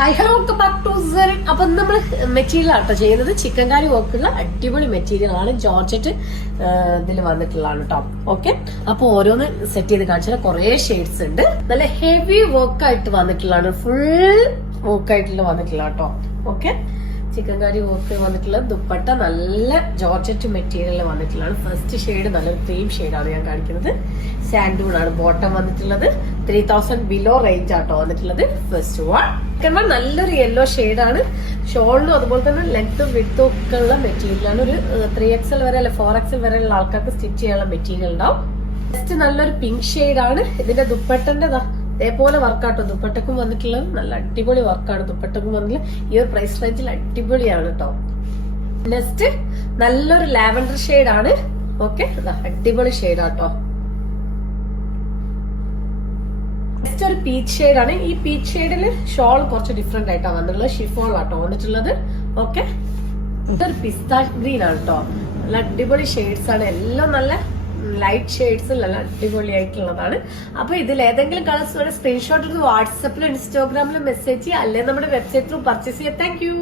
Hello back to serine. അപ്പൊ നമ്മൾ material ആട്ടോ ചെയ്യുന്നത് ചിക്കൻ കറി വർക്കുള്ള അടിപൊളി മെറ്റീരിയൽ ആണ്. ജോർജറ്റ് ഇതിൽ വന്നിട്ടുള്ളതാണ് കേട്ടോ. ഓക്കെ, അപ്പൊ ഓരോന്ന് സെറ്റ് ചെയ്ത് കാണിച്ചാൽ കുറെ ഷെയ്ഡ്സ് ഉണ്ട്. നല്ല ഹെവി വർക്ക് ആയിട്ട് വന്നിട്ടുള്ളതാണ്, ഫുൾ വർക്ക് ആയിട്ടുള്ള വന്നിട്ടുള്ള കേട്ടോ. ഓക്കെ, ചിക്കൻ കറി വർക്ക് വന്നിട്ടുള്ള ദുപ്പട്ട നല്ല ജോർജറ്റ് മെറ്റീരിയൽ വന്നിട്ടുള്ളതാണ്. ഫസ്റ്റ് ഷെയ്ഡ് നല്ലൊരു ക്രീം ഷെയ്ഡാണ് ഞാൻ കാണിക്കുന്നത്. സാൻഡൂൺ ആണ് ബോട്ടം വന്നിട്ടുള്ളത്. 3000 ബിലോ റേഞ്ച് ആട്ടോ വന്നിട്ടുള്ളത്. ഫസ്റ്റ് വൺ നല്ലൊരു യെല്ലോ ഷെയ്ഡാണ്. ഷോളിനും അതുപോലെ തന്നെ ലെങ്ത്തും വിഡ്ത്തും ഒക്കെ ഉള്ള മെറ്റീരിയലാണ്. ഒരു 3XL വരെ അല്ലെ 4XL വരെ ഉള്ള ആൾക്കാർക്ക് സ്റ്റിച്ച് ചെയ്യാനുള്ള മെറ്റീരിയൽ ഉണ്ടാവും. നെക്സ്റ്റ് നല്ലൊരു പിങ്ക് ഷെയ്ഡാണ്. ഇതിന്റെ ദുപ്പട്ടന്റെ അതേപോലെ വർക്കാട്ടോ ദുപ്പട്ടക്കും വന്നിട്ടുള്ളത്. നല്ല അടിപൊളി വർക്കാണ് ദുപ്പട്ടക്കും വന്നിട്ടുള്ളത്. ഈ ഒരു പ്രൈസ് റേഞ്ചിൽ അടിപൊളിയാണ് കേട്ടോ. നെക്സ്റ്റ് നല്ലൊരു ലാവൻഡർ ഷെയ്ഡാണ്. ഓക്കെ, അടിപൊളി ഷെയ്ഡാട്ടോ. നെക്സ്റ്റ് ഒരു പീച്ച് ഷെയ്ഡാണ്. ഈ പീച്ച് ഷെയ്ഡിൽ ഷോൾ കുറച്ച് ഡിഫറെന്റ് ആയിട്ടാണ് വന്നിട്ടുള്ളത്. ഷിഫോൾ ആട്ടോ വന്നിട്ടുള്ളത്. ഓക്കെ, ഇതൊരു പിസ്ത ഗ്രീൻ ആണ് കേട്ടോ. നല്ല അടിപൊളി ഷെയ്ഡ്സ് ആണ്. എല്ലാം നല്ല ലൈറ്റ് ഷെയ്ഡ്സ് നല്ല അടിപൊളിയായിട്ടുള്ളതാണ്. അപ്പൊ ഇതിൽ ഏതെങ്കിലും കളേഴ്സ് വേണം സ്ക്രീൻഷോട്ട് എടുത്ത് വാട്സപ്പിലും ഇൻസ്റ്റാഗ്രാമിലും മെസ്സേജ് ചെയ്യുക, അല്ലെങ്കിൽ നമ്മുടെ വെബ്സൈറ്റ് ത്രൂ പർച്ചേസ് ചെയ്യാം. Thank you.